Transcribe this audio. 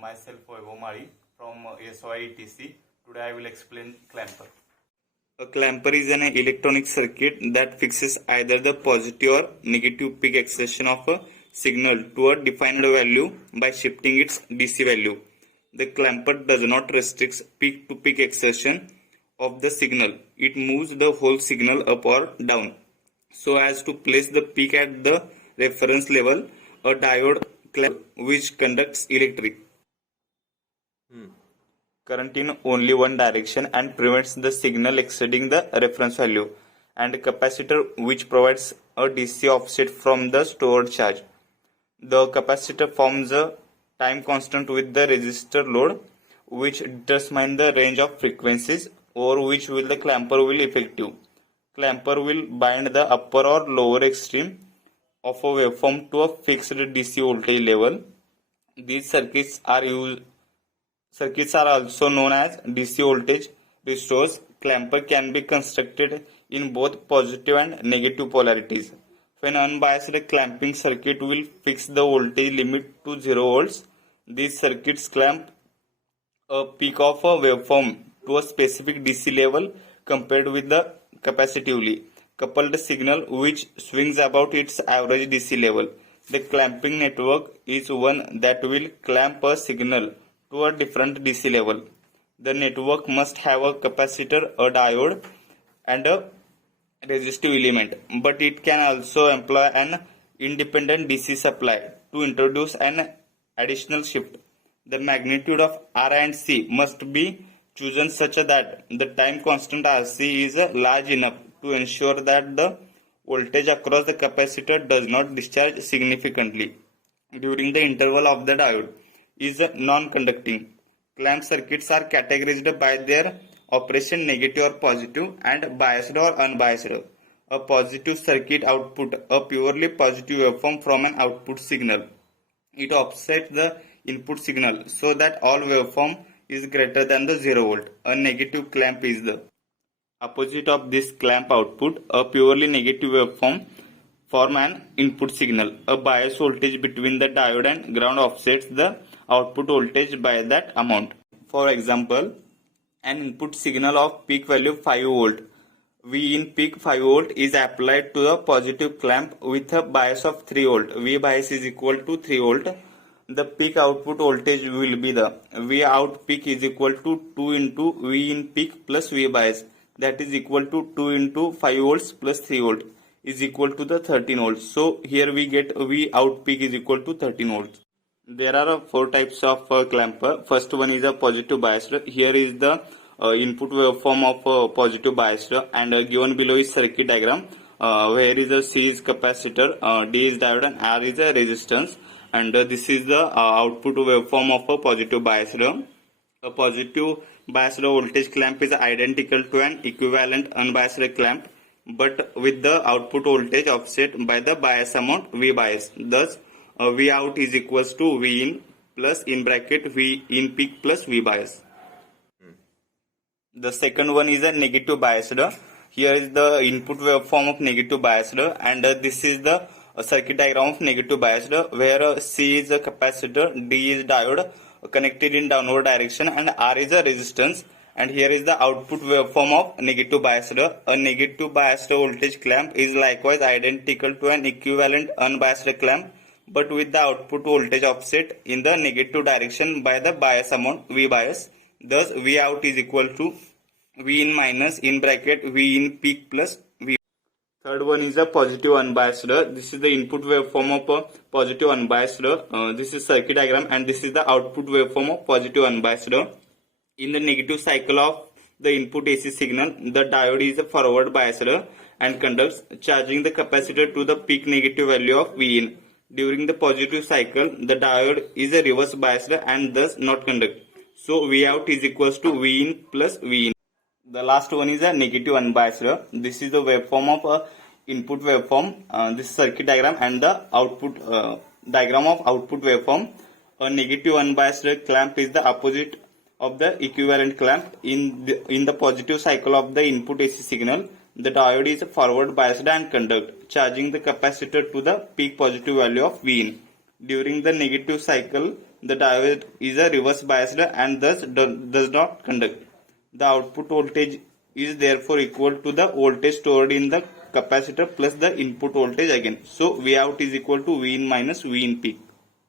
myself Vaibhav Mari from SOI ETC. Today I will explain clamper. A clamper is an electronic circuit that fixes either the positive or negative peak excitation of a signal to a defined value by shifting its DC value. The clamper does not restrict peak to peak excitation of the signal. It moves the whole signal up or down so as to place the peak at the reference level. A diode clamp which conducts electric current in only one direction and prevents the signal exceeding the reference value, and a capacitor which provides a DC offset from the stored charge. The capacitor forms a time constant with the resistor load, which determines the range of frequencies over which will the clamper will effective. Clamper will bind the upper or lower extreme of a waveform to a fixed DC voltage level. These circuits are also known as DC voltage restores. Clamper can be constructed in both positive and negative polarities. When unbiased clamping circuit will fix the voltage limit to 0 volts. These circuits clamp a peak of a waveform to a specific DC level compared with the capacitively coupled signal which swings about its average DC level. The clamping network is one that will clamp a signal to a different DC level. The network must have a capacitor, a diode, and a resistive element, but it can also employ an independent DC supply to introduce an additional shift. The magnitude of R and C must be chosen such that the time constant RC is large enough to ensure that the voltage across the capacitor does not discharge significantly during the interval of the diode is non-conducting. Clamp circuits are categorized by their operation negative or positive and biased or unbiased. A positive circuit output a purely positive waveform from an output signal. It offsets the input signal so that all waveform is greater than the 0 volt. A negative clamp is the opposite of this clamp output. A purely negative waveform form an input signal. A bias voltage between the diode and ground offsets the output voltage by that amount. For example, an input signal of peak value 5 volt. V in peak 5 volt is applied to a positive clamp with a bias of 3 volt. V bias is equal to 3 volt. The peak output voltage will be the V out peak is equal to 2 into V in peak plus V bias, that is equal to 2 into 5 volts plus 3 volt is equal to the 13 volts. So here we get V out peak is equal to 13 volts. There are 4 types of clamper. First one is a positive biased. Here is the input waveform of positive biased, and given below is circuit diagram where is a C is capacitor, D is diode, and R is a resistance, and this is the output waveform of a positive biased. A positive biased voltage clamp is identical to an equivalent unbiased clamp, but with the output voltage offset by the bias amount V bias. Thus V out is equals to V in plus in bracket V in peak plus V bias. The second one is a negative biased. Here is the input waveform of negative biased, and this is the circuit diagram of negative biased where C is a capacitor, D is diode connected in downward direction, and R is a resistance. And here is the output waveform of negative biased. A negative biased voltage clamp is likewise identical to an equivalent unbiased clamp, but with the output voltage offset in the negative direction by the bias amount V bias. Thus V out is equal to V in minus in bracket V in peak plus V. Third one is a positive unbiased. This is the input waveform of a positive unbiased. This is circuit diagram, and this is the output waveform of positive unbiased. In the negative cycle of the input AC signal, the diode is a forward biased and conducts, charging the capacitor to the peak negative value of V in. During the positive cycle, the diode is a reverse biased and thus not conduct. So V out is equals to V in plus V in. The last one is a negative unbiased. This is the waveform of a input waveform. This circuit diagram and the output diagram of output waveform. A negative unbiased clamp is the opposite of the equivalent clamp. In the positive cycle of the input AC signal, the diode is forward biased and conduct, charging the capacitor to the peak positive value of V in. During the negative cycle, the diode is a reverse biased and thus does not conduct. The output voltage is therefore equal to the voltage stored in the capacitor plus the input voltage again. So V out is equal to V in minus V in P.